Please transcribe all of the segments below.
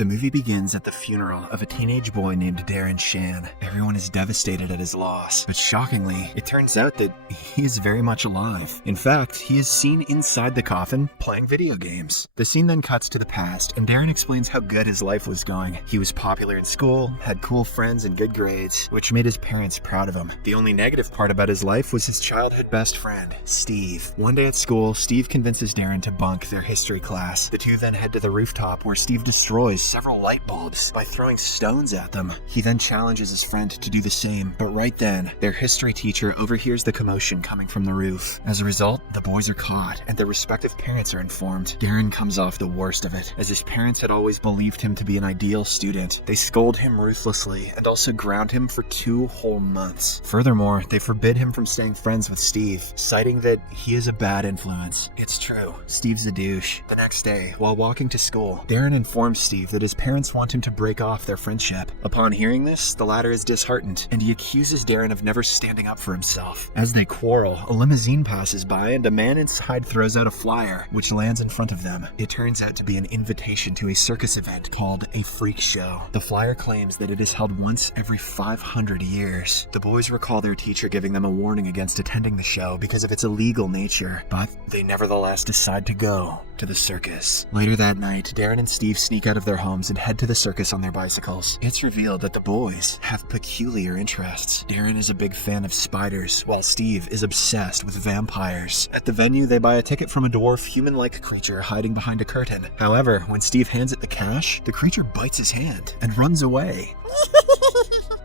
The movie begins at the funeral of a teenage boy named Darren Shan. Everyone is devastated at his loss, but shockingly, it turns out that he is very much alive. In fact, he is seen inside the coffin playing video games. The scene then cuts to the past, and Darren explains how good his life was going. He was popular in school, had cool friends and good grades, which made his parents proud of him. The only negative part about his life was his childhood best friend, Steve. One day at school, Steve convinces Darren to bunk their history class. The two then head to the rooftop where Steve destroys several light bulbs by throwing stones at them. He then challenges his friend to do the same, but right then, their history teacher overhears the commotion coming from the roof. As a result, the boys are caught, and their respective parents are informed. Darren comes off the worst of it, as his parents had always believed him to be an ideal student. They scold him ruthlessly, and also ground him for 2 whole months. Furthermore, they forbid him from staying friends with Steve, citing that he is a bad influence. It's true, Steve's a douche. The next day, while walking to school, Darren informs Steve that his parents want him to break off their friendship. Upon hearing this, the latter is disheartened, and he accuses Darren of never standing up for himself. As they quarrel, a limousine passes by and a man inside throws out a flyer, which lands in front of them. It turns out to be an invitation to a circus event called a freak show. The flyer claims that it is held once every 500 years. The boys recall their teacher giving them a warning against attending the show because of its illegal nature, but they nevertheless decide to go to the circus. Later that night, Darren and Steve sneak out of their homes and head to the circus on their bicycles. It's revealed that the boys have peculiar interests. Darren is a big fan of spiders, while Steve is obsessed with vampires. At the venue, they buy a ticket from a dwarf human-like creature hiding behind a curtain. However, when Steve hands it the cash, the creature bites his hand and runs away.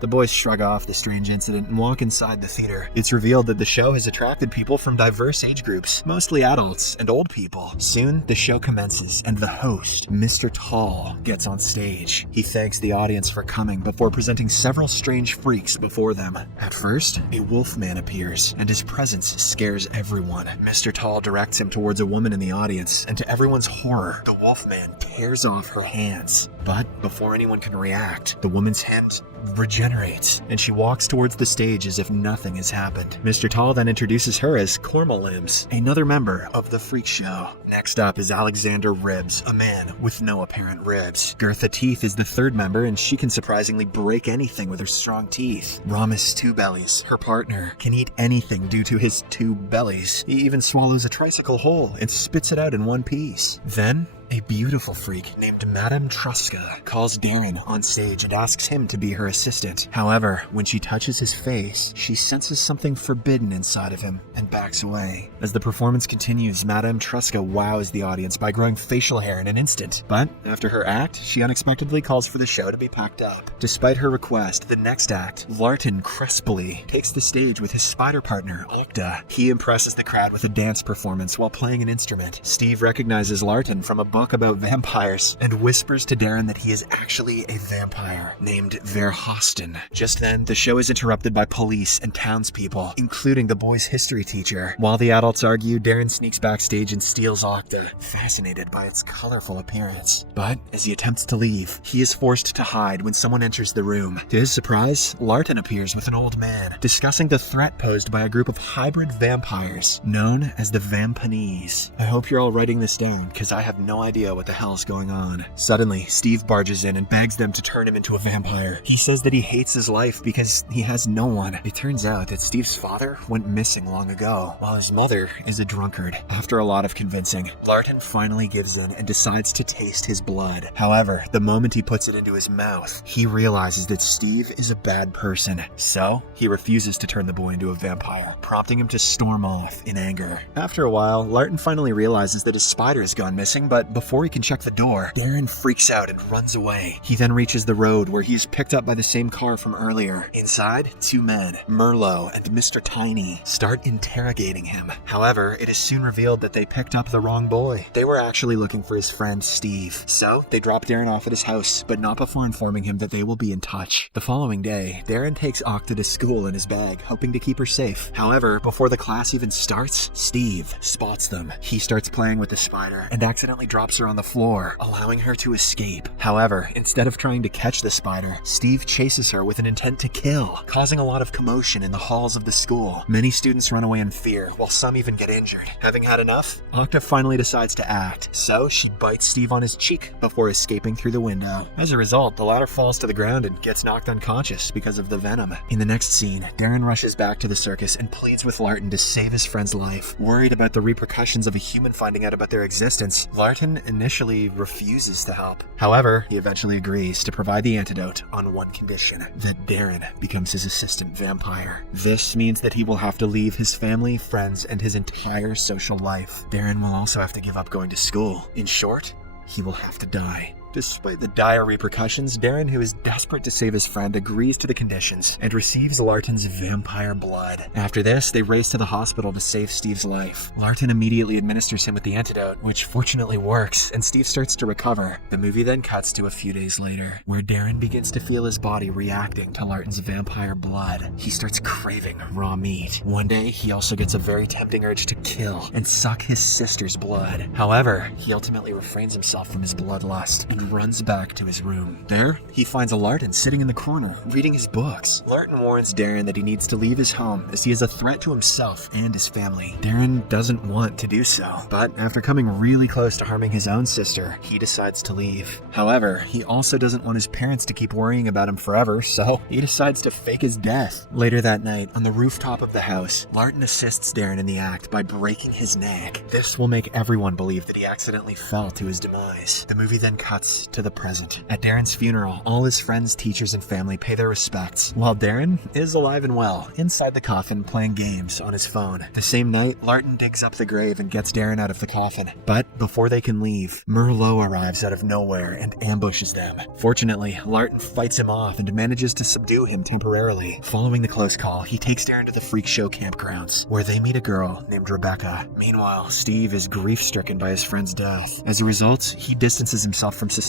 The boys shrug off the strange incident and walk inside the theater. It's revealed that the show has attracted people from diverse age groups, mostly adults and old people. Soon, the show commences, and the host, Mr. Tall, gets on stage. He thanks the audience for coming before presenting several strange freaks before them. At first, a wolf man appears, and his presence scares everyone. Mr. Tall directs him towards a woman in the audience, and to everyone's horror, the wolf man tears off her hands. But before anyone can react, the woman's hand regenerates, and she walks towards the stage as if nothing has happened. Mr. Tall then introduces her as Cormalimbs, another member of the freak show. Next up is Alexander Ribs, a man with no apparent ribs. Gertha Teeth is the third member, and she can surprisingly break anything with her strong teeth. Ramus Two Bellies, her partner, can eat anything due to his 2 bellies. He even swallows a tricycle whole and spits it out in one piece. Then, a beautiful freak named Madame Truska calls Darren on stage and asks him to be her assistant. However, when she touches his face, she senses something forbidden inside of him and backs away. As the performance continues, Madame Truska wows the audience by growing facial hair in an instant. But after her act, she unexpectedly calls for the show to be packed up. Despite her request, the next act, Larton Cresply, takes the stage with his spider partner, Okta. He impresses the crowd with a dance performance while playing an instrument. Steve recognizes Larton from a book about vampires and whispers to Darren that he is actually a vampire named Verhosten. Just then, the show is interrupted by police and townspeople, including the boys' history teacher. While the adults argue, Darren sneaks backstage and steals Okta, fascinated by its colorful appearance. But as he attempts to leave, he is forced to hide when someone enters the room. To his surprise, Larton appears with an old man, discussing the threat posed by a group of hybrid vampires known as the Vampanese. I hope you're all writing this down, because I have no idea what the hell's going on. Suddenly, Steve barges in and begs them to turn him into a vampire. He says that he hates his life because he has no one. It turns out that Steve's father went missing long ago, while his mother is a drunkard. After a lot of convincing, Larton finally gives in and decides to taste his blood. However, the moment he puts it into his mouth, he realizes that Steve is a bad person. So, he refuses to turn the boy into a vampire, prompting him to storm off in anger. After a while, Larton finally realizes that his spider has gone missing, but before he can check the door, Darren freaks out and runs away. He then reaches the road where he is picked up by the same car from earlier. Inside, 2 men, Merlot and Mr. Tiny, start interrogating him. However, it is soon revealed that they picked up the wrong boy. They were actually looking for his friend Steve. So, they drop Darren off at his house, but not before informing him that they will be in touch. The following day, Darren takes Okta to school in his bag, hoping to keep her safe. However, before the class even starts, Steve spots them. He starts playing with the spider and accidentally drops drops her on the floor, allowing her to escape. However, instead of trying to catch the spider, Steve chases her with an intent to kill, causing a lot of commotion in the halls of the school. Many students run away in fear, while some even get injured. Having had enough, Octa finally decides to act, so she bites Steve on his cheek before escaping through the window. As a result, the latter falls to the ground and gets knocked unconscious because of the venom. In the next scene, Darren rushes back to the circus and pleads with Larton to save his friend's life. Worried about the repercussions of a human finding out about their existence, Larton initially refuses to help. However, he eventually agrees to provide the antidote on one condition: that Darren becomes his assistant vampire. This means that he will have to leave his family, friends, and his entire social life. Darren will also have to give up going to school. In short, he will have to die. Despite the dire repercussions, Darren, who is desperate to save his friend, agrees to the conditions and receives Larton's vampire blood. After this, they race to the hospital to save Steve's life. Larton immediately administers him with the antidote, which fortunately works, and Steve starts to recover. The movie then cuts to a few days later, where Darren begins to feel his body reacting to Larton's vampire blood. He starts craving raw meat. One day, he also gets a very tempting urge to kill and suck his sister's blood. However, he ultimately refrains himself from his bloodlust and runs back to his room. There, he finds a Larton sitting in the corner, reading his books. Larton warns Darren that he needs to leave his home, as he is a threat to himself and his family. Darren doesn't want to do so, but after coming really close to harming his own sister, he decides to leave. However, he also doesn't want his parents to keep worrying about him forever, so he decides to fake his death. Later that night, on the rooftop of the house, Larton assists Darren in the act by breaking his neck. This will make everyone believe that he accidentally fell to his demise. The movie then cuts to the present. At Darren's funeral, all his friends, teachers, and family pay their respects, while Darren is alive and well, inside the coffin playing games on his phone. The same night, Larton digs up the grave and gets Darren out of the coffin. But before they can leave, Merlot arrives out of nowhere and ambushes them. Fortunately, Larton fights him off and manages to subdue him temporarily. Following the close call, he takes Darren to the freak show campgrounds, where they meet a girl named Rebecca. Meanwhile, Steve is grief-stricken by his friend's death. As a result, he distances himself from society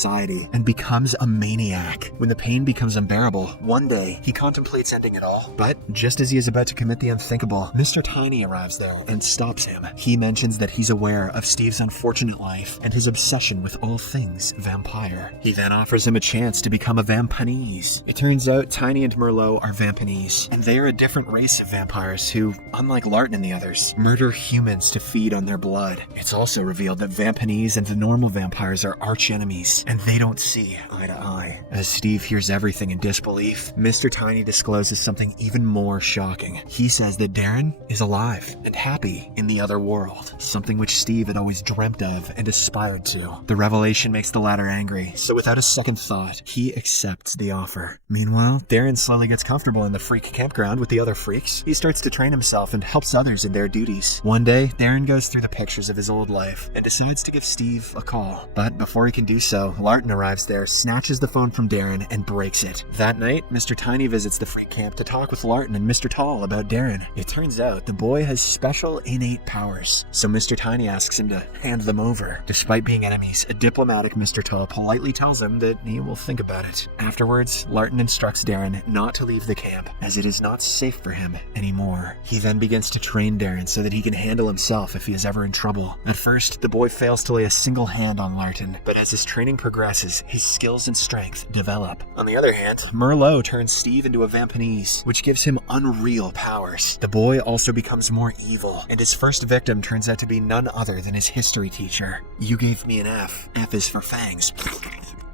and becomes a maniac. When the pain becomes unbearable, one day he contemplates ending it all. But just as he is about to commit the unthinkable, Mr. Tiny arrives there and stops him. He mentions that he's aware of Steve's unfortunate life and his obsession with all things vampire. He then offers him a chance to become a vampanese. It turns out Tiny and Merlot are vampanese, and they are a different race of vampires who, unlike Larton and the others, murder humans to feed on their blood. It's also revealed that vampanese and the normal vampires are arch enemies, and they don't see eye to eye. As Steve hears everything in disbelief, Mr. Tiny discloses something even more shocking. He says that Darren is alive and happy in the other world, something which Steve had always dreamt of and aspired to. The revelation makes the latter angry, so without a second thought, he accepts the offer. Meanwhile, Darren slowly gets comfortable in the freak campground with the other freaks. He starts to train himself and helps others in their duties. One day, Darren goes through the pictures of his old life and decides to give Steve a call. But before he can do so, Larton arrives there, snatches the phone from Darren, and breaks it. That night, Mr. Tiny visits the freak camp to talk with Larton and Mr. Tall about Darren. It turns out the boy has special innate powers, so Mr. Tiny asks him to hand them over. Despite being enemies, a diplomatic Mr. Tall politely tells him that he will think about it. Afterwards, Larton instructs Darren not to leave the camp, as it is not safe for him anymore. He then begins to train Darren so that he can handle himself if he is ever in trouble. At first, the boy fails to lay a single hand on Larton, but as his training progresses, his skills and strength develop. On the other hand, Merlot turns Steve into a vampanese, which gives him unreal powers. The boy also becomes more evil, and his first victim turns out to be none other than his history teacher. You gave me an F. F is for fangs.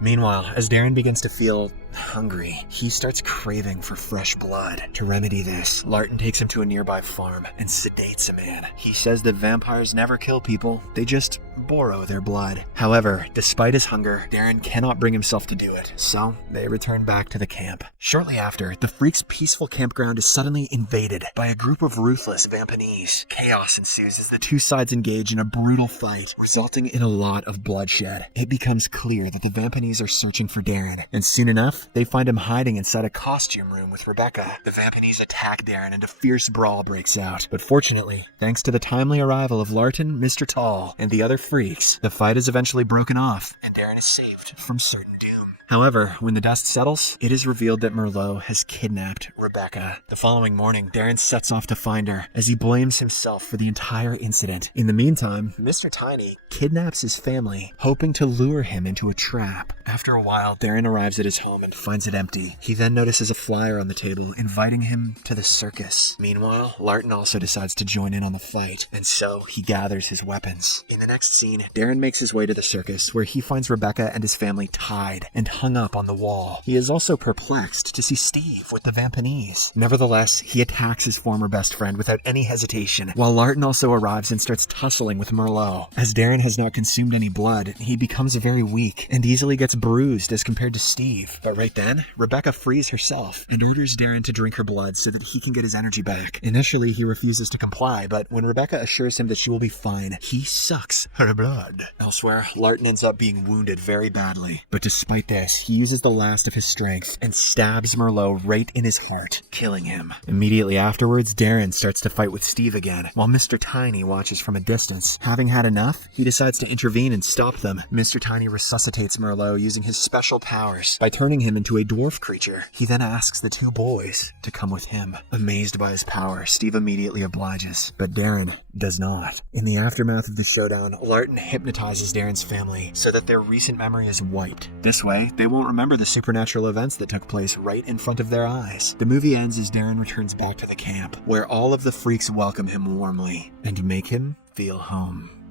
Meanwhile, as Darren begins to feel hungry, he starts craving for fresh blood. To remedy this, Larton takes him to a nearby farm and sedates a man. He says that vampires never kill people, they just borrow their blood. However, despite his hunger, Darren cannot bring himself to do it, so they return back to the camp. Shortly after, the freaks' peaceful campground is suddenly invaded by a group of ruthless vampanese. Chaos ensues as the two sides engage in a brutal fight, resulting in a lot of bloodshed. It becomes clear that the vampanese are searching for Darren, and soon enough, they find him hiding inside a costume room with Rebecca. The vampanese attack Darren and a fierce brawl breaks out. But fortunately, thanks to the timely arrival of Larton, Mr. Tall, and the other freaks, the fight is eventually broken off, and Darren is saved from certain doom. However, when the dust settles, it is revealed that Merlot has kidnapped Rebecca. The following morning, Darren sets off to find her as he blames himself for the entire incident. In the meantime, Mr. Tiny kidnaps his family, hoping to lure him into a trap. After a while, Darren arrives at his home and finds it empty. He then notices a flyer on the table inviting him to the circus. Meanwhile, Larton also decides to join in on the fight, and so he gathers his weapons. In the next scene, Darren makes his way to the circus, where he finds Rebecca and his family tied and hung up on the wall. He is also perplexed to see Steve with the Vampanese. Nevertheless, he attacks his former best friend without any hesitation, while Larton also arrives and starts tussling with Merlot. As Darren has not consumed any blood, he becomes very weak and easily gets bruised as compared to Steve. But right then, Rebecca frees herself and orders Darren to drink her blood so that he can get his energy back. Initially, he refuses to comply, but when Rebecca assures him that she will be fine, he sucks her blood. Elsewhere, Larton ends up being wounded very badly, but despite this, he uses the last of his strength and stabs Merlot right in his heart, killing him. Immediately afterwards, Darren starts to fight with Steve again, while Mr. Tiny watches from a distance. Having had enough, he decides to intervene and stop them. Mr. Tiny resuscitates Merlot using his special powers by turning him into a dwarf creature. He then asks the two boys to come with him. Amazed by his power, Steve immediately obliges, but Darren does not. In the aftermath of the showdown, Larton hypnotizes Darren's family so that their recent memory is wiped. This way, they won't remember the supernatural events that took place right in front of their eyes. The movie ends as Darren returns back to the camp, where all of the freaks welcome him warmly and make him feel home.